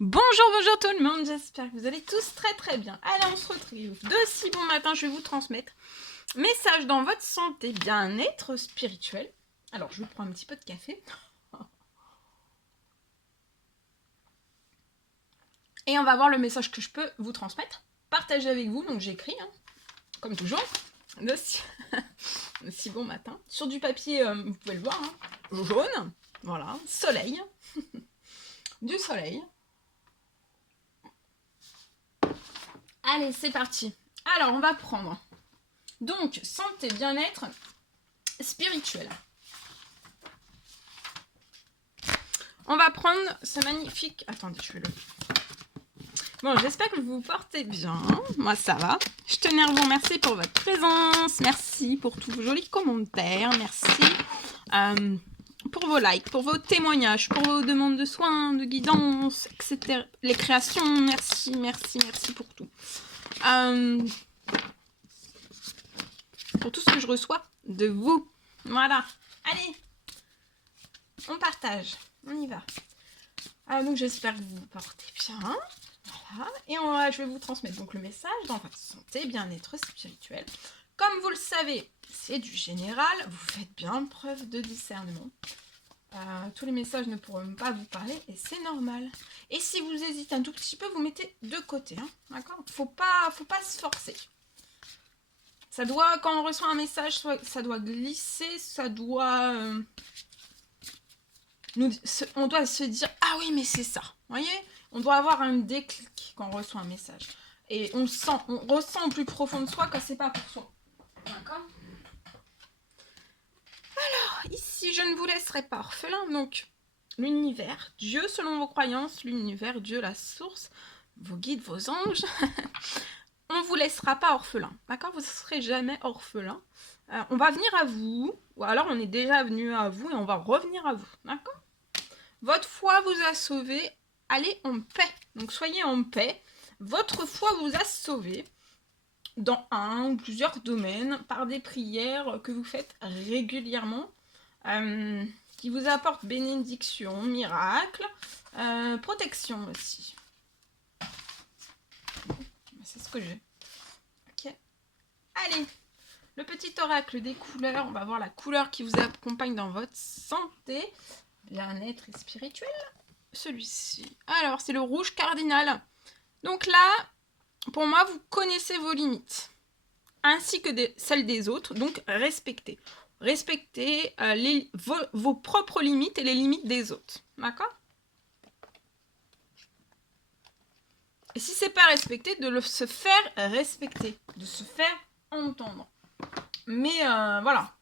Bonjour, bonjour tout le monde, j'espère que vous allez tous très très bien. Allez, on se retrouve de si bon matin, je vais vous transmettre message dans votre santé, bien-être spirituel. Alors, je vous prends un petit peu de café. Et on va voir le message que je peux vous transmettre, partager avec vous, donc j'écris, comme toujours, de si bon matin. Sur du papier, vous pouvez le voir, jaune, voilà, soleil, du soleil. Allez, c'est parti. Alors, on va prendre. Donc, santé, bien-être spirituel. On va prendre ce magnifique... Attendez, je vais le... Bon, j'espère que vous vous portez bien. Moi, ça va. Je tenais à vous remercier pour votre présence. Merci pour tous vos jolis commentaires. Merci pour vos likes, pour vos témoignages, pour vos demandes de soins, de guidance, etc. Les créations. Merci, merci, merci pour tout. Pour tout ce que je reçois de vous. Voilà. Allez, on partage. On y va. Donc j'espère que vous vous portez bien. Voilà. Et je vais vous transmettre donc le message dans votre santé, bien-être spirituel. Comme vous le savez, c'est du général. Vous faites bien preuve de discernement. Tous les messages ne pourront pas vous parler et c'est normal. Et si vous hésitez un tout petit peu, vous mettez de côté. D'accord ? Faut pas se forcer. Ça doit, quand on reçoit un message, ça doit glisser, ça doit... on doit se dire « Ah oui, mais c'est ça !» Vous voyez ? On doit avoir un déclic quand on reçoit un message. Et on ressent au plus profond de soi que c'est pas pour soi. D'accord ? Alors, ici, je ne vous laisserai pas orphelin. Donc, l'univers, Dieu selon vos croyances, l'univers, Dieu, la source, vos guides, vos anges. On ne vous laissera pas orphelin. D'accord ? Vous ne serez jamais orphelin. On va venir à vous, ou alors on est déjà venu à vous et on va revenir à vous. D'accord ? Votre foi vous a sauvé, allez en paix. Donc soyez en paix. Votre foi vous a sauvé dans un ou plusieurs domaines par des prières que vous faites régulièrement, qui vous apportent bénédiction, miracle, protection aussi. C'est ce que j'ai. Ok. Allez, le petit oracle des couleurs. On va voir la couleur qui vous accompagne dans votre santé, bien-être et spirituel. Celui-ci. Alors, c'est le rouge cardinal. Donc là, pour moi, vous connaissez vos limites, ainsi que celles des autres, donc respectez. Respectez vos propres limites et les limites des autres. D'accord ? Et si c'est pas respecté, de se faire respecter, de se faire entendre. Mais voilà.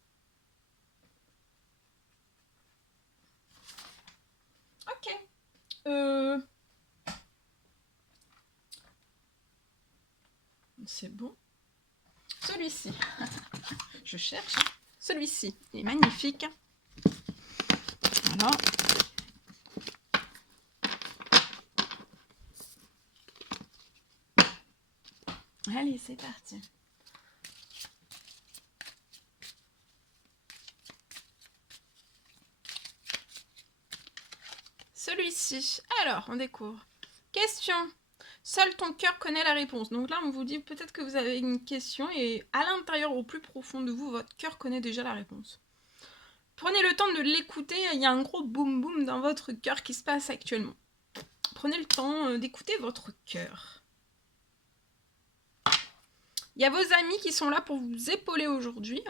Ok. C'est bon. Celui-ci. Je cherche. Celui-ci. Il est magnifique. Voilà. Allez, c'est parti. Celui-ci. Alors, on découvre. Question. Seul ton cœur connaît la réponse. Donc là, on vous dit peut-être que vous avez une question et à l'intérieur, au plus profond de vous, votre cœur connaît déjà la réponse. Prenez le temps de l'écouter. Il y a un gros boum boum dans votre cœur qui se passe actuellement. Prenez le temps d'écouter votre cœur. Il y a vos amis qui sont là pour vous épauler aujourd'hui.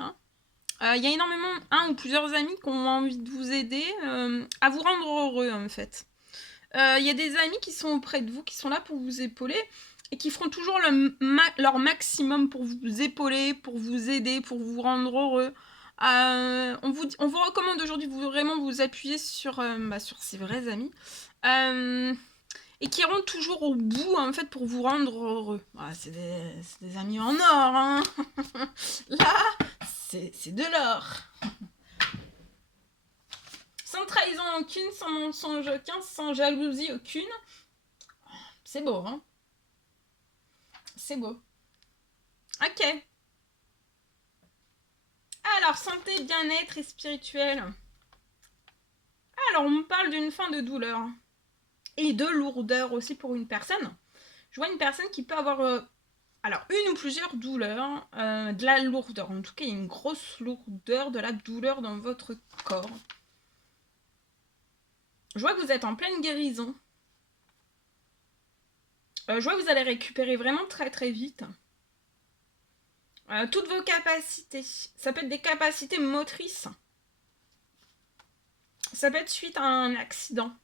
Il y a énormément, un ou plusieurs amis qui ont envie de vous aider à vous rendre heureux en fait. Il y a des amis qui sont auprès de vous, qui sont là pour vous épauler et qui feront toujours leur maximum pour vous épauler, pour vous aider, pour vous rendre heureux. On vous recommande aujourd'hui vraiment vous appuyer sur ces vrais amis et qui iront toujours au bout en fait pour vous rendre heureux. Voilà, c'est des amis en or. Là, c'est de l'or. Sans trahison aucune, sans mensonge aucun, sans jalousie aucune. C'est beau, C'est beau. Ok. Alors, santé, bien-être et spirituel. Alors, on me parle d'une fin de douleur. et de lourdeur aussi pour une personne. Je vois une personne qui peut avoir alors une ou plusieurs douleurs, de la lourdeur. En tout cas, il y a une grosse lourdeur, de la douleur dans votre corps. Je vois que vous êtes en pleine guérison. Je vois que vous allez récupérer vraiment très très vite. Toutes vos capacités. Ça peut être des capacités motrices. Ça peut être suite à un accident.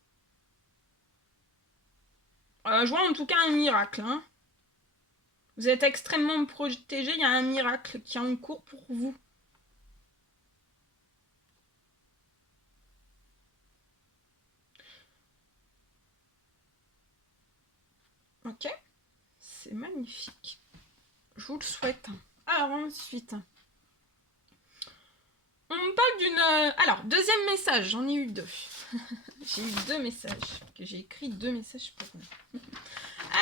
Je vois en tout cas un miracle. Hein. Vous êtes extrêmement protégé. Il y a un miracle qui est en cours pour vous. Ok. C'est magnifique. Je vous le souhaite. Alors ensuite... On me parle d'une... Alors, deuxième message, j'en ai eu 2. J'ai eu 2 messages, que j'ai écrit 2 messages pour vous.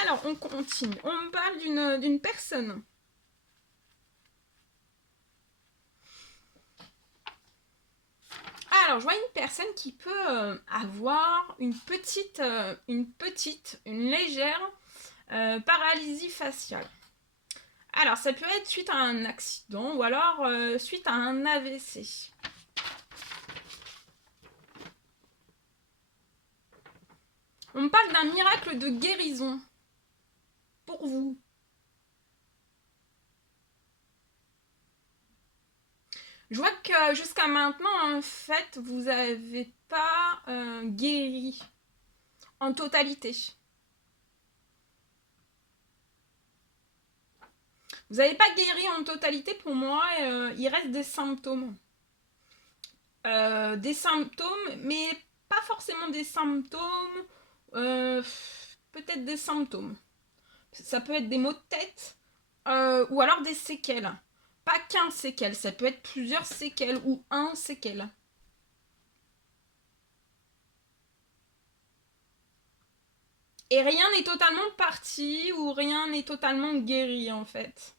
Alors, on continue. On me parle d'une personne. Alors, je vois une personne qui peut avoir une légère paralysie faciale. Alors, ça peut être suite à un accident ou alors suite à un AVC. On me parle d'un miracle de guérison pour vous. Je vois que jusqu'à maintenant, en fait, vous n'avez pas guéri en totalité. Vous n'avez pas guéri en totalité pour moi, il reste des symptômes. Mais pas forcément des symptômes, peut-être des symptômes. Ça peut être des maux de tête ou alors des séquelles. Pas qu'un séquelle, ça peut être plusieurs séquelles ou un séquelle. Et rien n'est totalement parti ou rien n'est totalement guéri en fait.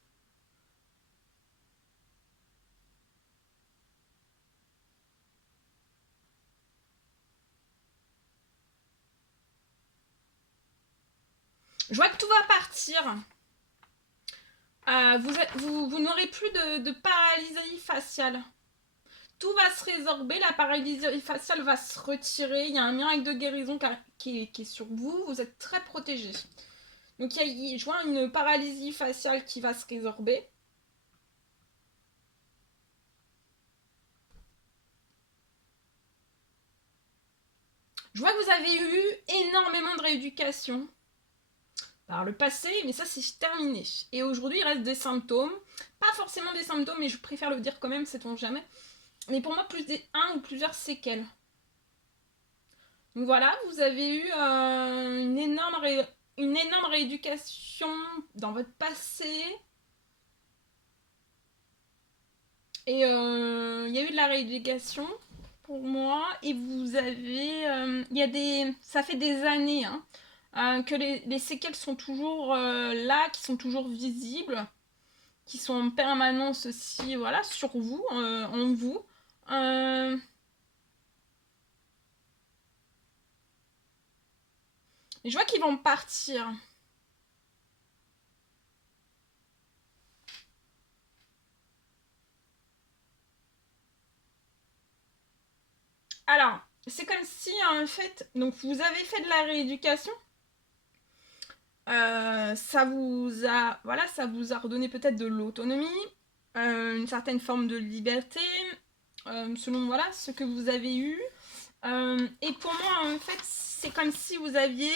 Je vois que tout va partir. Vous n'aurez plus de paralysie faciale. Tout va se résorber, la paralysie faciale va se retirer. Il y a un miracle de guérison qui est sur vous. Vous êtes très protégé. Donc je vois une paralysie faciale qui va se résorber. Je vois que vous avez eu énormément de rééducation par le passé, mais ça c'est terminé. Et aujourd'hui il reste des symptômes. Pas forcément des symptômes, mais je préfère le dire quand même, sait-on jamais. Mais pour moi, plus des 1 ou plusieurs séquelles. Donc voilà, vous avez eu une énorme rééducation dans votre passé. Et il y a eu de la rééducation pour moi. Et vous avez... ça fait des années que les séquelles sont toujours là, qui sont toujours visibles, qui sont en permanence aussi, voilà, sur vous, en vous. Et je vois qu'ils vont partir. Alors, c'est comme si en fait, donc vous avez fait de la rééducation. Ça vous a redonné peut-être de l'autonomie, une certaine forme de liberté, selon voilà ce que vous avez eu. Et pour moi, en fait, c'est comme si vous aviez,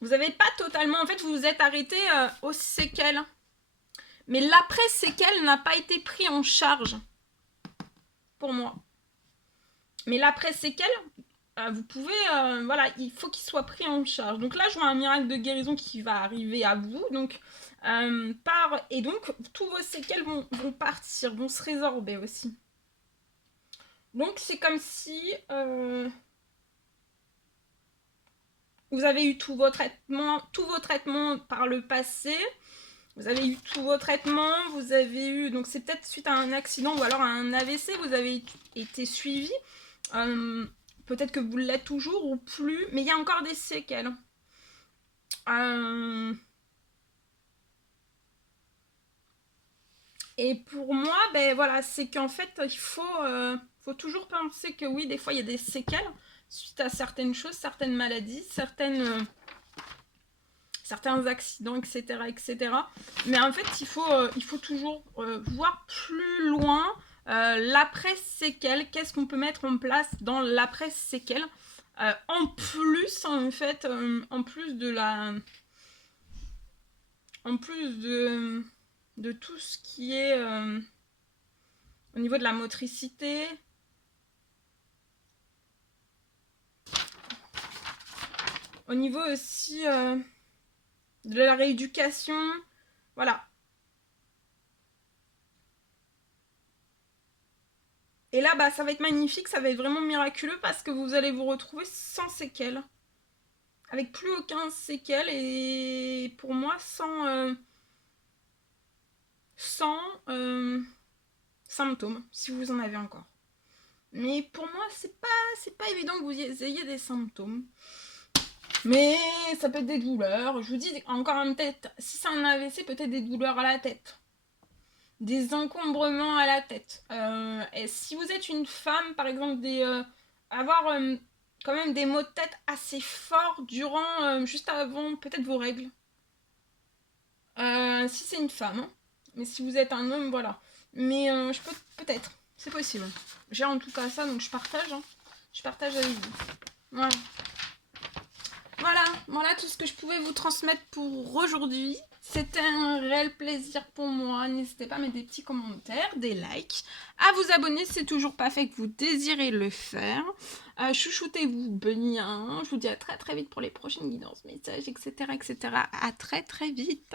vous n'avez pas totalement, en fait, vous vous êtes arrêté aux séquelles. Mais l'après-séquelle n'a pas été pris en charge pour moi. Mais l'après-séquelle, vous pouvez, voilà, il faut qu'il soit pris en charge. Donc là, je vois un miracle de guérison qui va arriver à vous. Donc, et donc, tous vos séquelles vont partir, vont se résorber aussi. Donc, c'est comme si vous avez eu tous vos traitements par le passé. Vous avez eu tous vos traitements, vous avez eu, donc c'est peut-être suite à un accident ou alors à un AVC, vous avez été suivi peut-être que vous l'êtes toujours ou plus, mais il y a encore des séquelles. Et pour moi, ben voilà, c'est qu'en fait, il faut toujours penser que oui, des fois, il y a des séquelles suite à certaines choses, certaines maladies, certains accidents, etc., etc. Mais en fait, il faut toujours voir plus loin l'après-séquelles. Qu'est-ce qu'on peut mettre en place dans l'après-séquelles en plus, en fait, en plus de la... En plus de tout ce qui est au niveau de la motricité, au niveau aussi de la rééducation, voilà. Et là, bah, ça va être magnifique, ça va être vraiment miraculeux parce que vous allez vous retrouver sans séquelles. Avec plus aucun séquelles et pour moi sans symptômes, si vous en avez encore. Mais pour moi, c'est pas évident que vous ayez des symptômes. Mais ça peut être des douleurs. Je vous dis encore en tête, si c'est un AVC, peut-être des douleurs à la tête. Des encombrements à la tête. Et si vous êtes une femme, par exemple, avoir quand même des maux de tête assez forts durant, juste avant, peut-être vos règles. Si c'est une femme. Hein. Mais si vous êtes un homme, voilà. Mais je peux, peut-être. C'est possible. J'ai en tout cas ça, donc je partage. Hein. Je partage avec vous. Voilà. Voilà tout ce que je pouvais vous transmettre pour aujourd'hui. C'était un réel plaisir pour moi. N'hésitez pas à mettre des petits commentaires, des likes, à vous abonner si c'est toujours pas fait que vous désirez le faire. Chouchoutez-vous bien. Je vous dis à très très vite pour les prochaines guidances, messages, etc. etc. À très très vite.